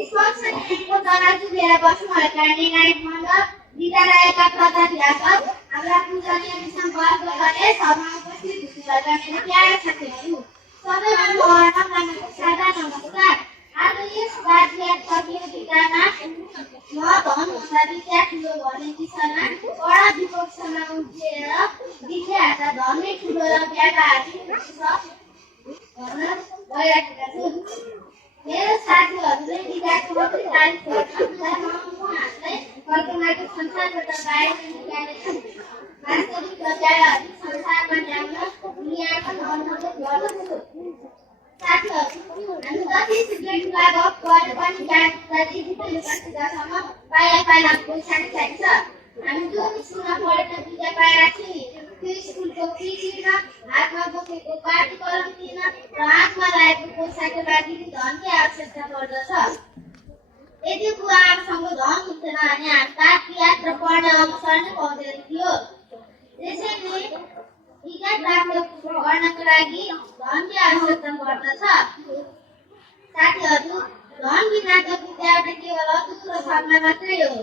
निष्पक्ष न्यायको तराजु लिएर बस्नुभएका निर्णायक मण्डल, विद्यालयका प्राध्यापक, हाम्रा पूजनीय विषमवर्ग गणेश, सभामा उपस्थित हुनुभएका मेरा प्यारा साथीहरू, सबैलाई म अर्पण सादा नमस्कार। आज यस वाद्य प्रतियोगितामा म धनभन्दा विद्या ठुलो भन्ने विषयमा कडा विपक्षमा उभिएर विद्याहरूका धन नै ठुलो र व्यावहारिक भन्न गइरहेका छु। मेरो साथीहरूले विद्याको मात्रै तारिफ गर्छन्, उहाँहरूलाई कल्पनाको संसारबाट बाहिर निकालेछन्। वास्तविक र व्यावहारिक संसारमा ल्याउन मूल्याङ्कन अनुरोध गर्दछु। साथीहरू, हामी जति शीघ्र ठुला गफ गरे पनि जागरुकता डिजिटल पाइला पाइला पैसा चाहिन्छ। हामी जुन स्कुलमा पढेर विद्या पाइरहेको छु नि, त्यो स्कुलको फी तिर्न, हातमा बोकेको पाटी कलम तिर्न र हातमा लागेको पैसाको लागि धनकै आवश्यकता पर्दछ। यदि बुवा आमासँग धन हुन्थेन भने हामी तात्विक र पढ्ने अवसर नै पाउँदैन थियो। त्यसैले विद्या प्राप्त गर्नको लागि धनकै आवश्यकता पर्दछ। साथीहरू, धन बिनाको विद्या एउटा केवल अधुरो सपना मात्रै हो।